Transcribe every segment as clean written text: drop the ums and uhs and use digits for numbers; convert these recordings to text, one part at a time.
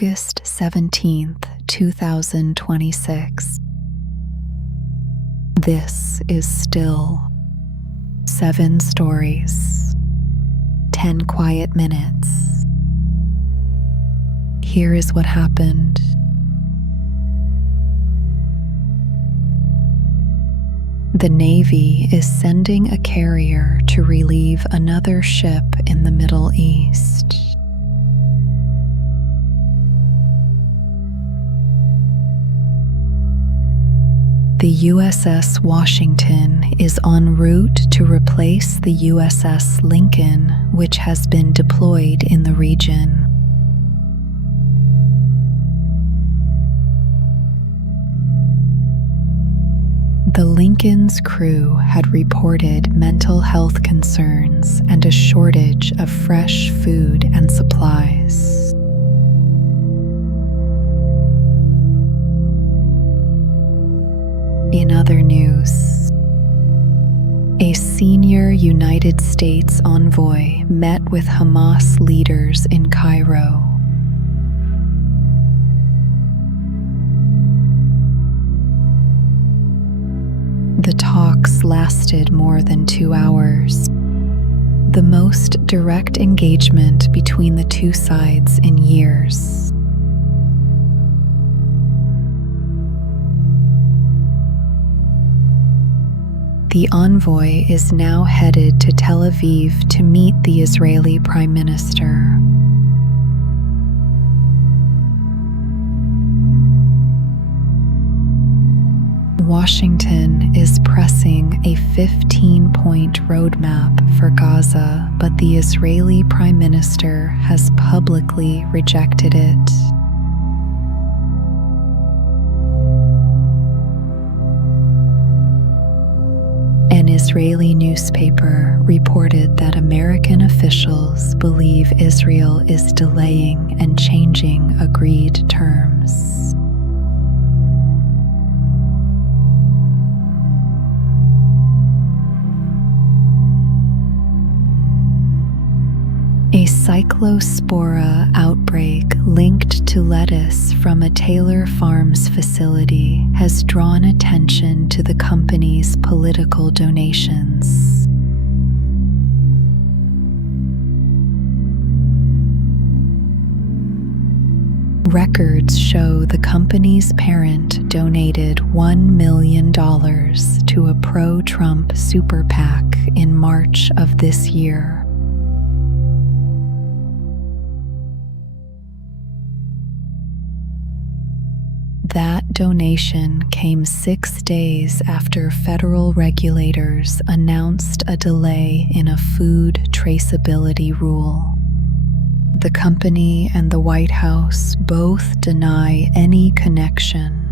August 17th, 2026. This is still 7 stories, 10 quiet minutes. Here is what happened. The Navy is sending a carrier to relieve another ship in the Middle East. The USS Washington is en route to replace the USS Lincoln, which has been deployed in the region. The Lincoln's crew had reported mental health concerns and a shortage of fresh food and supplies. In other news, a senior United States envoy met with Hamas leaders in Cairo. The talks lasted more than 2 hours, the most direct engagement between the two sides in years. The envoy is now headed to Tel Aviv to meet the Israeli Prime Minister. Washington is pressing a 15-point roadmap for Gaza, but the Israeli Prime Minister has publicly rejected it. An Israeli newspaper reported that American officials believe Israel is delaying and changing agreed terms. A cyclospora outbreak linked to lettuce from a Taylor Farms facility has drawn attention to the company's political donations. Records show the company's parent donated $1 million to a pro-Trump super PAC in March of this year. That donation came 6 days after federal regulators announced a delay in a food traceability rule. The company and the White House both deny any connection.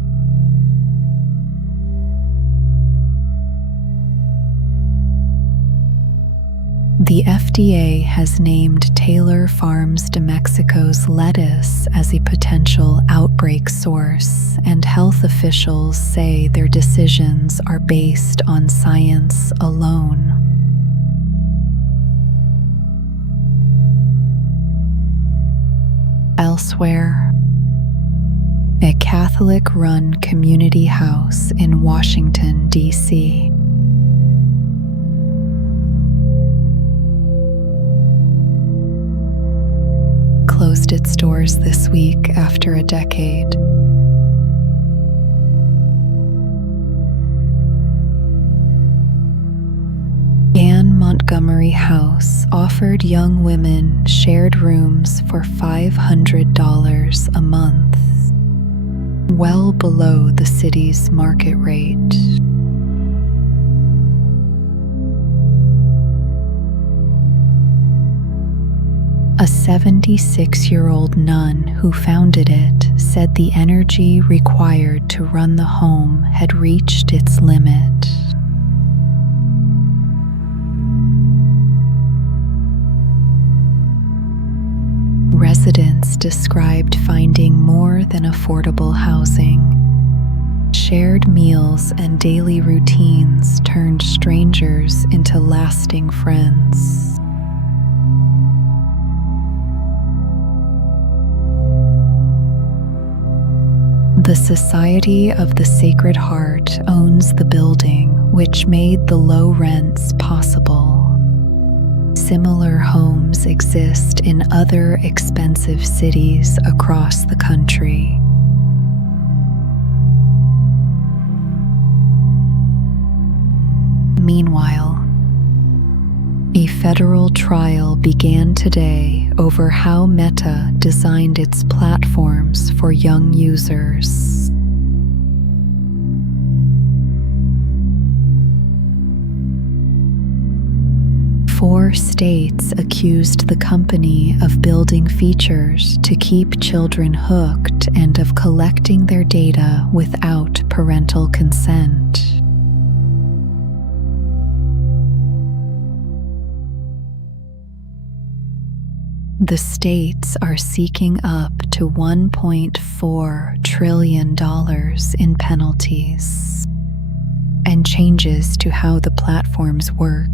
The FDA has named Taylor Farms de Mexico's lettuce as a potential outbreak source, and health officials say their decisions are based on science alone. Elsewhere, a Catholic-run community house in Washington, D.C. closed its doors this week after a decade. Anne Montgomery House offered young women shared rooms for $500 a month, well below the city's market rate. A 76-year-old nun who founded it said the energy required to run the home had reached its limit. Residents described finding more than affordable housing. Shared meals and daily routines turned strangers into lasting friends. The Society of the Sacred Heart owns the building, which made the low rents possible. Similar homes exist in other expensive cities across the country. Meanwhile, a federal trial began today over how Meta designed its platforms for young users. Four states accused the company of building features to keep children hooked and of collecting their data without parental consent. The states are seeking up to $1.4 trillion in penalties and changes to how the platforms work.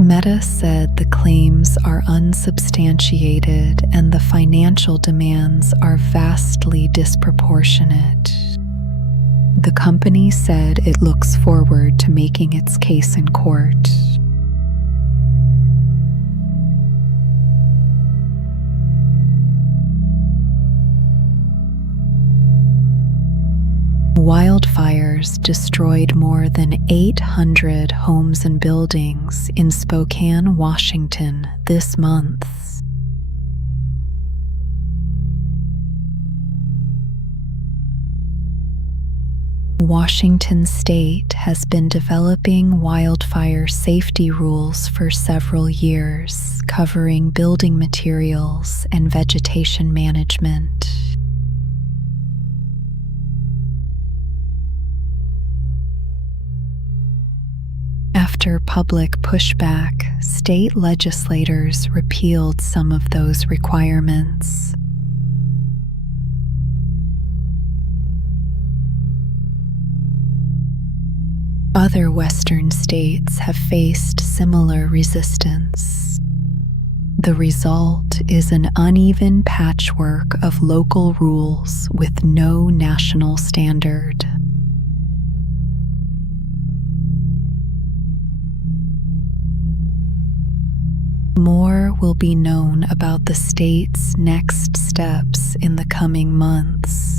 Meta said the claims are unsubstantiated and the financial demands are vastly disproportionate. The company said it looks forward to making its case in court. Wildfires destroyed more than 800 homes and buildings in Spokane, Washington this month. Washington State has been developing wildfire safety rules for several years, covering building materials and vegetation management. After public pushback, state legislators repealed some of those requirements. Other Western states have faced similar resistance. The result is an uneven patchwork of local rules with no national standard. More will be known about the state's next steps in the coming months.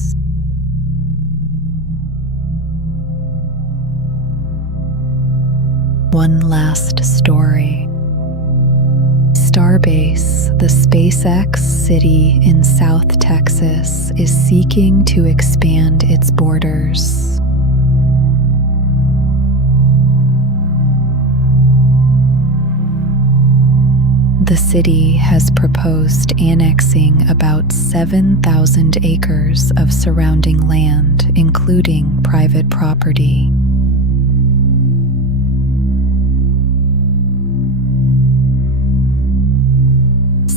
One last story. Starbase, the SpaceX city in South Texas, is seeking to expand its borders. The city has proposed annexing about 7,000 acres of surrounding land, including private property.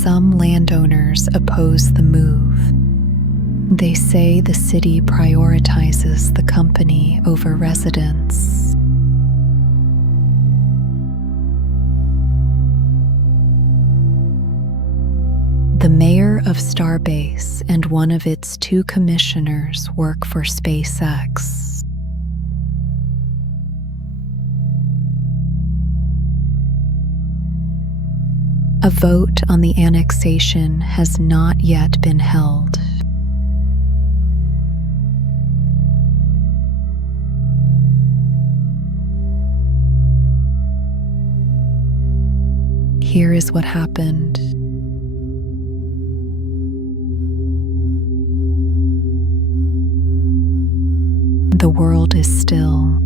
Some landowners oppose the move. They say the city prioritizes the company over residents. The mayor of Starbase and one of its two commissioners work for SpaceX. A vote on the annexation has not yet been held. Here is what happened. The world is still.